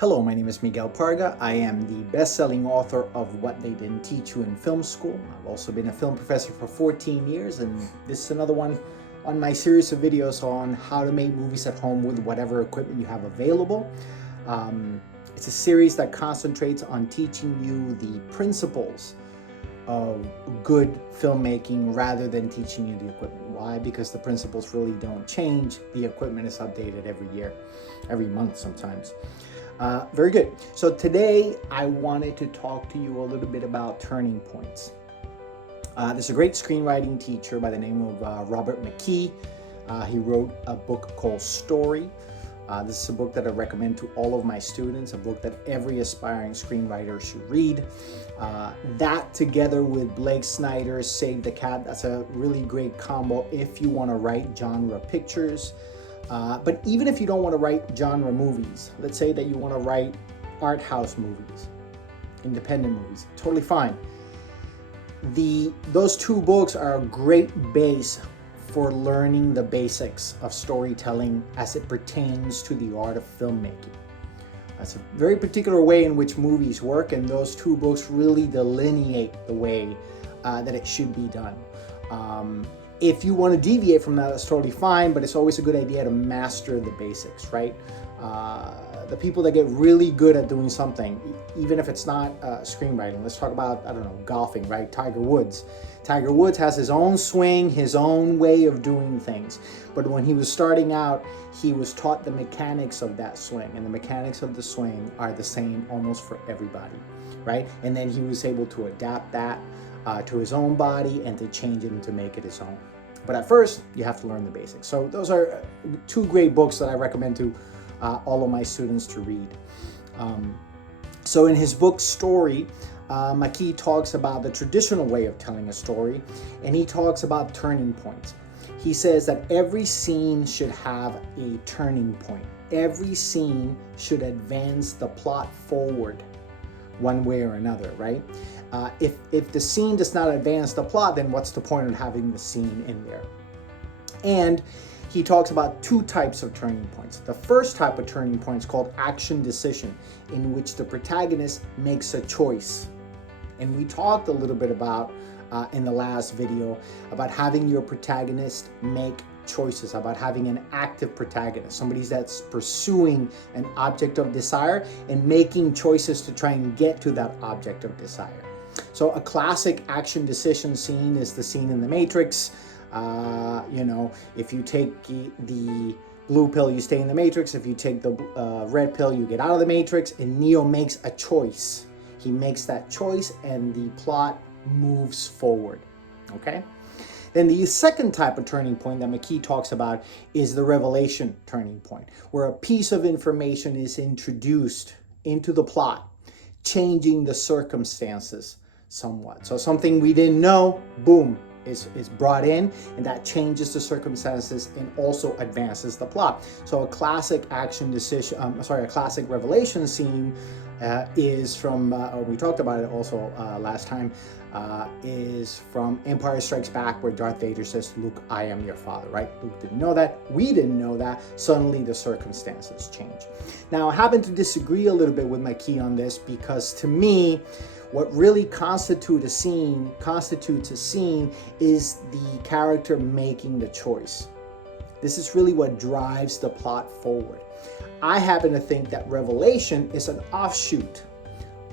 Hello, my name is Miguel Parga. I am the best-selling author of What They Didn't Teach You in Film School. I've also been a film professor for 14 years, and this is another one on my series of videos on how to make movies at home with whatever equipment you have available. It's a series that concentrates on teaching you the principles of good filmmaking rather than teaching you the equipment. Why? Because the principles really don't change. The equipment is updated every year, every month sometimes. Very good. So today I wanted to talk to you a little bit about turning points. There's a great screenwriting teacher by the name of Robert McKee. He wrote a book called Story. This is a book that I recommend to all of my students, a book that every aspiring screenwriter should read. That together with Blake Snyder's Save the Cat, that's a really great combo if you want to write genre pictures. But even if you don't want to write genre movies, let's say that you want to write art house movies, independent movies, totally fine. Those two books are a great base for learning the basics of storytelling as it pertains to the art of filmmaking. That's a very particular way in which movies work, and those two books really delineate the way that it should be done. If you want to deviate from that, that's totally fine, but it's always a good idea to master the basics, right? The people that get really good at doing something, even if it's not screenwriting, let's talk about, I don't know, golfing, right? Tiger Woods. Tiger Woods has his own swing, his own way of doing things. But when he was starting out, he was taught the mechanics of that swing, and the mechanics of the swing are the same almost for everybody, right? And then he was able to adapt that to his own body and to change it and to make it his own. But at first, you have to learn the basics. So those are two great books that I recommend to all of my students to read. So in his book, Story, McKee talks about the traditional way of telling a story, and he talks about turning points. He says that every scene should have a turning point. Every scene should advance the plot forward one way or another, right? If the scene does not advance the plot, then what's the point of having the scene in there? And he talks about two types of turning points. The first type of turning point is called action decision, in which the protagonist makes a choice. And we talked a little bit about, in the last video, about having your protagonist make choices, about having an active protagonist, somebody that's pursuing an object of desire and making choices to try and get to that object of desire. So a classic action decision scene is the scene in The Matrix. If you take the blue pill, you stay in the Matrix. If you take the red pill, you get out of the Matrix. And Neo makes a choice. He makes that choice and the plot moves forward, okay? Then the second type of turning point that McKee talks about is the revelation turning point, where a piece of information is introduced into the plot, changing the circumstances somewhat. So something we didn't know, boom, is brought in, and that changes the circumstances and also advances the plot. So a classic a classic revelation scene is from, we talked about it also last time, is from Empire Strikes Back, where Darth Vader says, "Luke, I am your father," right? Luke didn't know that. We didn't know that. Suddenly the circumstances change. Now, I happen to disagree a little bit with McKee on this, because to me, what really constitutes a scene is the character making the choice. This is really what drives the plot forward. I happen to think that revelation is an offshoot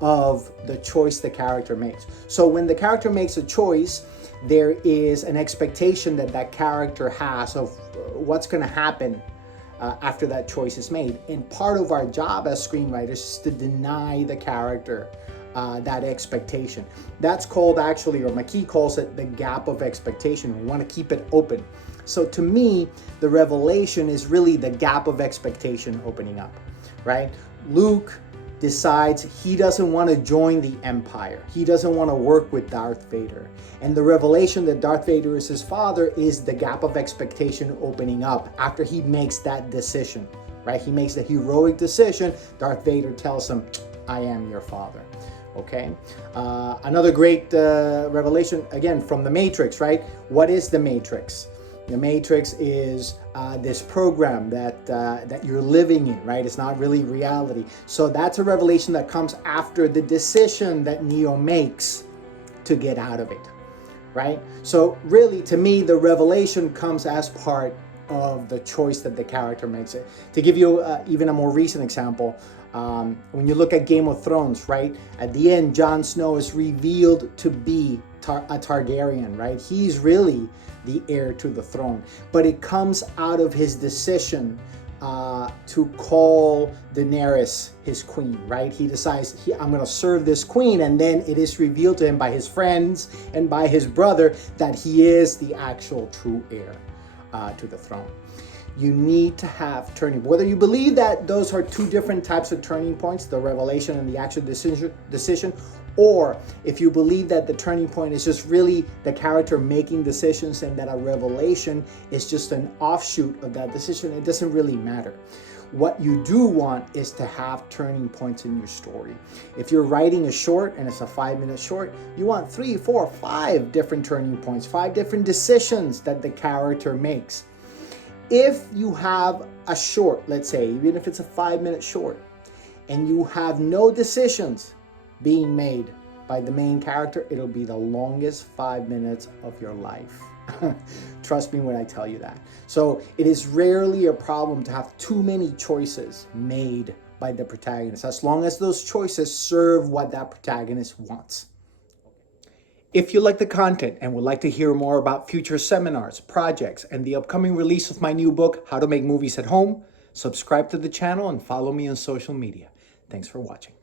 of the choice the character makes. So when the character makes a choice, there is an expectation that that character has of what's going to happen after that choice is made. And part of our job as screenwriters is to deny the character that expectation. That's called, actually, or McKee calls it, the gap of expectation. We want to keep it open. So to me, the revelation is really the gap of expectation opening up, right? Luke decides he doesn't want to join the Empire. He doesn't want to work with Darth Vader. And the revelation that Darth Vader is his father is the gap of expectation opening up after he makes that decision, right? He makes the heroic decision. Darth Vader tells him, "I am your father." Okay. Another great revelation, again, from The Matrix, right? What is The Matrix? The Matrix is this program that you're living in, right? It's not really reality. So that's a revelation that comes after the decision that Neo makes to get out of it, right? So really, to me, the revelation comes as part of the choice that the character makes. It. To give you even a more recent example, when you look at Game of Thrones, right? At the end, Jon Snow is revealed to be a Targaryen, right? He's really the heir to the throne, but it comes out of his decision to call Daenerys his queen, right? He decides, I'm going to serve this queen, and then it is revealed to him by his friends and by his brother that he is the actual true heir to the throne. You need to have turning, whether you believe that those are two different types of turning points, the revelation and the actual decision, or if you believe that the turning point is just really the character making decisions and that a revelation is just an offshoot of that decision, it doesn't really matter. What you do want is to have turning points in your story. If you're writing a short and it's a 5-minute short, you want 3, 4, 5 different turning points, 5 different decisions that the character makes. If you have a short, let's say, even if it's a 5-minute short, and you have no decisions being made by the main character, it'll be the longest 5 minutes of your life. Trust me when I tell you that. So it is rarely a problem to have too many choices made by the protagonist, as long as those choices serve what that protagonist wants. If you like the content and would like to hear more about future seminars, projects, and the upcoming release of my new book, How to Make Movies at Home, subscribe to the channel and follow me on social media. Thanks for watching.